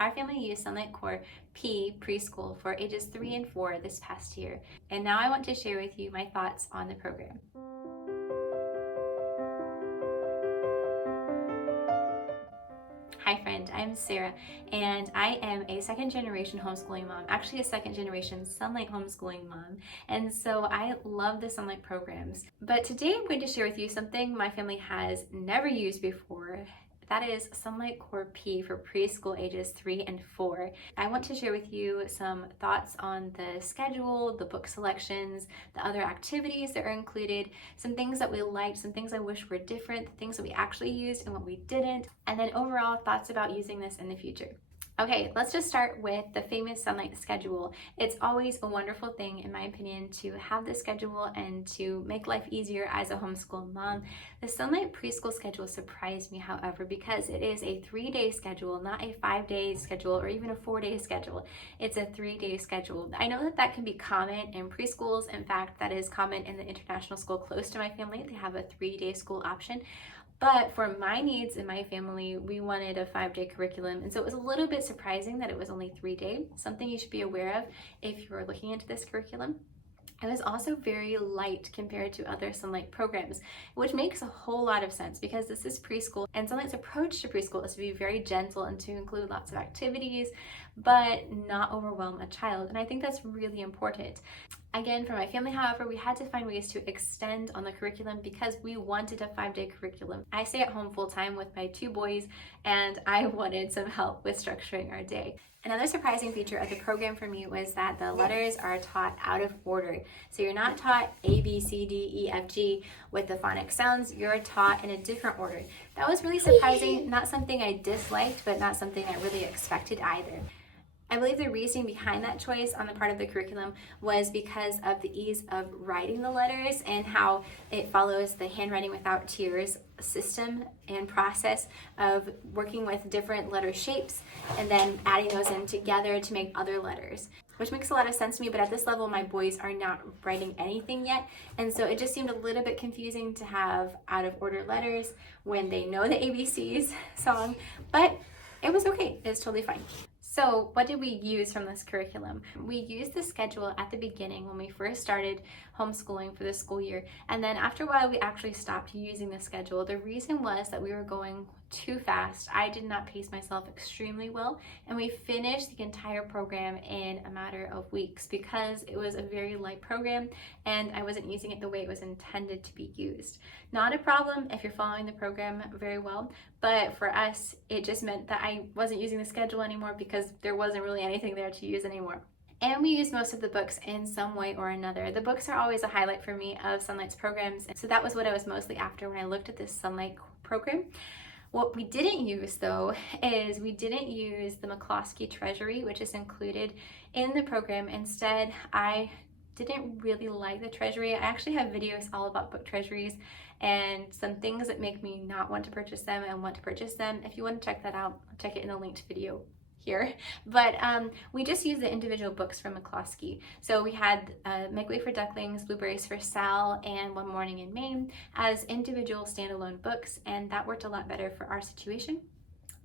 Our family used Sonlight Core P Preschool for ages 3 and 4 this past year, and now I want to share with you my thoughts on the program. Hi friend, I'm Sarah, and I am a second generation homeschooling mom, actually a second generation Sonlight homeschooling mom, and so I love the Sonlight programs. But today I'm going to share with you something my family has never used before. That is Sonlight Core P for preschool ages 3 and 4. I want to share with you some thoughts on the schedule, the book selections, the other activities that are included, some things that we liked, some things I wish were different, the things that we actually used and what we didn't, and then overall thoughts about using this in the future. Okay, let's just start with the famous Sonlight schedule. It's always a wonderful thing, in my opinion, to have the schedule and to make life easier as a homeschool mom. The Sonlight preschool schedule surprised me, however, because it is a 3-day schedule, not a 5-day schedule or even a 4-day schedule. It's a 3-day schedule. I know that that can be common in preschools. In fact, that is common in the international school close to my family. They have a 3-day school option. But for my needs in my family, we wanted a 5-day curriculum. And so it was a little bit surprising that it was only 3-day, something you should be aware of if you're looking into this curriculum. It was also very light compared to other Sonlight programs, which makes a whole lot of sense because this is preschool, and Sonlight's approach to preschool is to be very gentle and to include lots of activities, but not overwhelm a child. And I think that's really important. Again, for my family, however, we had to find ways to extend on the curriculum because we wanted a 5-day curriculum. I stay at home full-time with my 2 boys, and I wanted some help with structuring our day. Another surprising feature of the program for me was that the letters are taught out of order. So you're not taught A, B, C, D, E, F, G with the phonic sounds, you're taught in a different order. That was really surprising, not something I disliked, but not something I really expected either. I believe the reasoning behind that choice on the part of the curriculum was because of the ease of writing the letters and how it follows the handwriting without tears system and process of working with different letter shapes and then adding those in together to make other letters, which makes a lot of sense to me. But at this level, my boys are not writing anything yet, and so it just seemed a little bit confusing to have out of order letters when they know the ABCs song, but it was okay. It's totally fine. So what did we use from this curriculum? We used the schedule at the beginning when we first started homeschooling for the school year, and then after a while we actually stopped using the schedule. The reason was that we were going too fast. I did not pace myself extremely well, and we finished the entire program in a matter of weeks because it was a very light program and I wasn't using it the way it was intended to be used. Not a problem if you're following the program very well, but for us it just meant that I wasn't using the schedule anymore because there wasn't really anything there to use anymore. And we use most of the books in some way or another. The books are always a highlight for me of Sonlight's programs, so that was what I was mostly after when I looked at this Sonlight program. What we didn't use though is we didn't use the McCloskey Treasury, which is included in the program. Instead, I didn't really like the treasury. I actually have videos all about book treasuries and some things that make me not want to purchase them and want to purchase them. If you want to check that out, I'll check it in the linked video here. But we just used the individual books from McCloskey. So we had Make Way for Ducklings, Blueberries for Sal, and One Morning in Maine as individual standalone books, and that worked a lot better for our situation.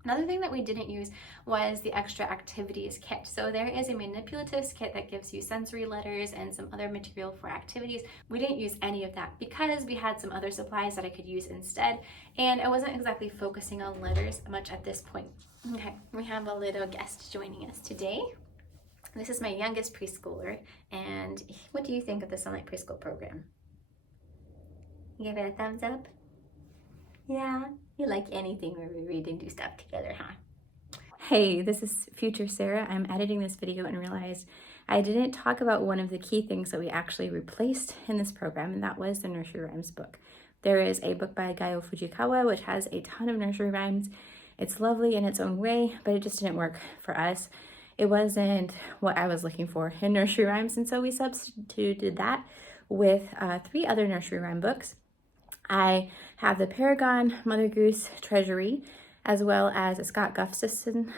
Another thing that we didn't use was the extra activities kit. So there is a manipulatives kit that gives you sensory letters and some other material for activities. We didn't use any of that because we had some other supplies that I could use instead, and I wasn't exactly focusing on letters much at this point. Okay, we have a little guest joining us today. This is my youngest preschooler, and what do you think of the Sonlight preschool program? You give it a thumbs up? Yeah, you like anything where we read and do stuff together, huh? Hey, this is future Sarah. I'm editing this video and realized I didn't talk about one of the key things that we actually replaced in this program, and that was the Nursery Rhymes book. There is a book by Gaio Fujikawa, which has a ton of nursery rhymes. It's lovely in its own way, but it just didn't work for us. It wasn't what I was looking for in nursery rhymes, and so we substituted that with 3 other nursery rhyme books. I have the Paragon Mother Goose Treasury, as well as a Scott Gustafson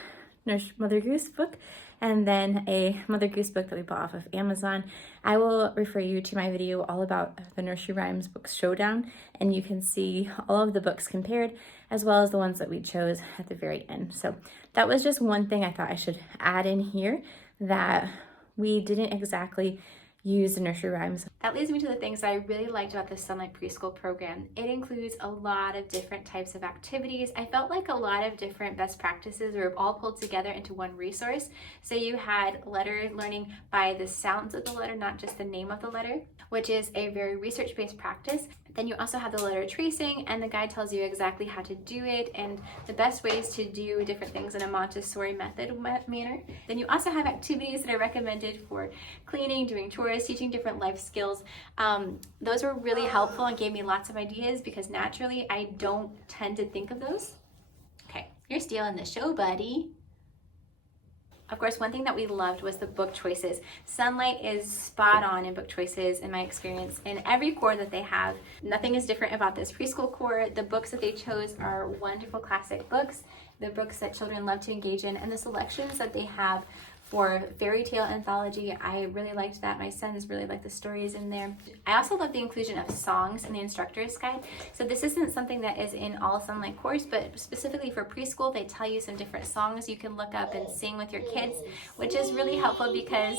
Mother Goose book, and then a Mother Goose book that we bought off of Amazon. I will refer you to my video all about the Nursery Rhymes Books Showdown, and you can see all of the books compared, as well as the ones that we chose at the very end. So that was just one thing I thought I should add in here, that we didn't exactly use the Nursery Rhymes. That leads me to the things that I really liked about the Sonlight Preschool program. It includes a lot of different types of activities. I felt like a lot of different best practices were all pulled together into one resource. So you had letter learning by the sounds of the letter, not just the name of the letter, which is a very research-based practice. Then you also have the letter tracing, and the guide tells you exactly how to do it and the best ways to do different things in a Montessori method manner. Then you also have activities that are recommended for cleaning, doing chores, teaching different life skills. Those were really helpful and gave me lots of ideas because naturally I don't tend to think of those. Okay, you're stealing the show, buddy. Of course, one thing that we loved was the book choices. Sonlight is spot on in book choices in my experience. In every core that they have, nothing is different about this preschool core. The books that they chose are wonderful classic books, the books that children love to engage in, and the selections that they have for fairy tale anthology. I really liked that. My sons really liked the stories in there. I also love the inclusion of songs in the instructor's guide. So this isn't something that is in all Sonlight cores, but specifically for preschool, they tell you some different songs you can look up and sing with your kids, which is really helpful because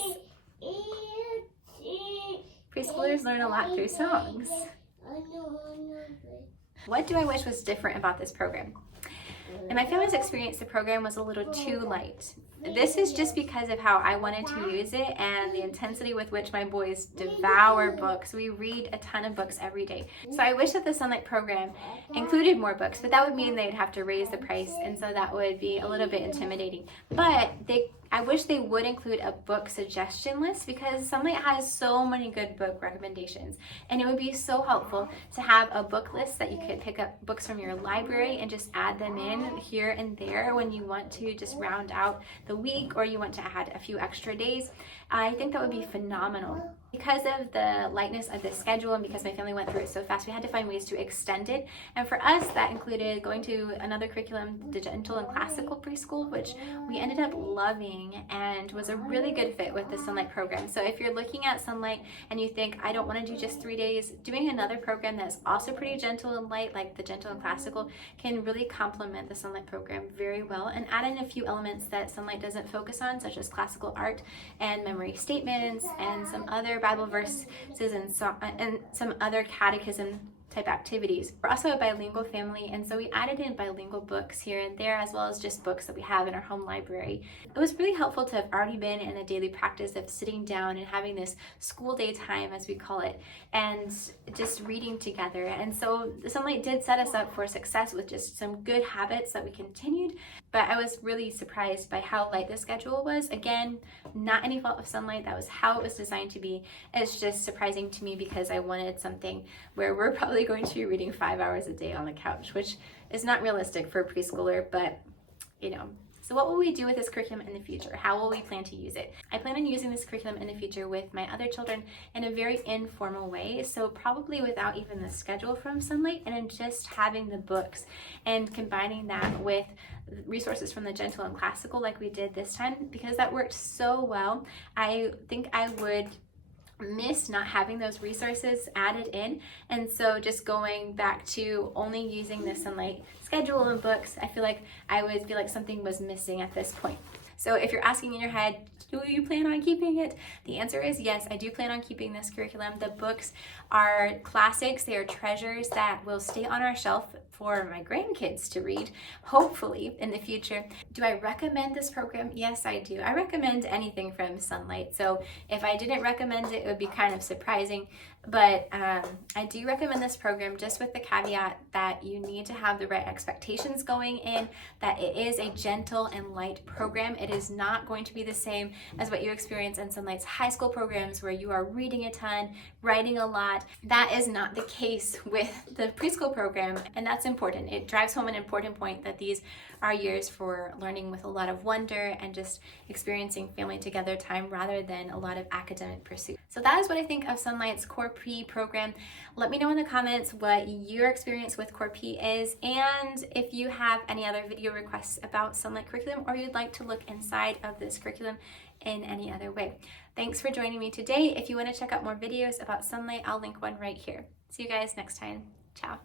preschoolers learn a lot through songs. What do I wish was different about this program? In my family's experience, the program was a little too light. This is just because of how I wanted to use it and the intensity with which my boys devour books. We read a ton of books every day. So I wish that the Sonlight program included more books, but that would mean they'd have to raise the price, and so that would be a little bit intimidating. But I wish they would include a book suggestion list because Sonlight has so many good book recommendations, and it would be so helpful to have a book list that you could pick up books from your library and just add them in here and there when you want to just round out the week or you want to add a few extra days. I think that would be phenomenal. Because of the lightness of the schedule and because my family went through it so fast, we had to find ways to extend it. And for us, that included going to another curriculum, the gentle and classical preschool, which we ended up loving and was a really good fit with the Sonlight program. So if you're looking at Sonlight and you think, I don't want to do just 3 days, doing another program that's also pretty gentle and light, like the gentle and classical, can really complement the Sonlight program very well and add in a few elements that Sonlight doesn't focus on, such as classical art and memory statements and some other Bible verses and some other catechism type activities. We're also a bilingual family, and so we added in bilingual books here and there, as well as just books that we have in our home library. It was really helpful to have already been in a daily practice of sitting down and having this school day time, as we call it, and just reading together. And so Sonlight did set us up for success with just some good habits that we continued, but I was really surprised by how light the schedule was. Again, not any fault of Sonlight, that was how it was designed to be. It's just surprising to me because I wanted something where we're probably going to be reading 5 hours a day on the couch, which is not realistic for a preschooler, but you know. So what will we do with this curriculum in the future? How will we plan to use it? I plan on using this curriculum in the future with my other children in a very informal way, so probably without even the schedule from Sonlight, and in just having the books and combining that with resources from the gentle and classical like we did this time, because that worked so well. I think I would miss not having those resources added in, and so just going back to only using the Sonlight schedule and books, I feel like I would feel like something was missing at this point. So if you're asking in your head, do you plan on keeping it? The answer is yes, I do plan on keeping this curriculum. The books are classics, they are treasures that will stay on our shelf for my grandkids to read, hopefully in the future. Do I recommend this program? Yes, I do. I recommend anything from Sonlight. So if I didn't recommend it, it would be kind of surprising. But I do recommend this program, just with the caveat that you need to have the right expectations going in, that it is a gentle and light program. It is not going to be the same as what you experience in Sonlight's high school programs where you are reading a ton, writing a lot. That is not the case with the preschool program, and that's important. It drives home an important point that these are years for learning with a lot of wonder and just experiencing family together time rather than a lot of academic pursuit. So that is what I think of Sonlight's Core P program. Let me know in the comments what your experience with Core P is, and if you have any other video requests about Sonlight Curriculum or you'd like to look inside of this curriculum in any other way. Thanks for joining me today. If you want to check out more videos about Sonlight, I'll link one right here. See you guys next time. Ciao.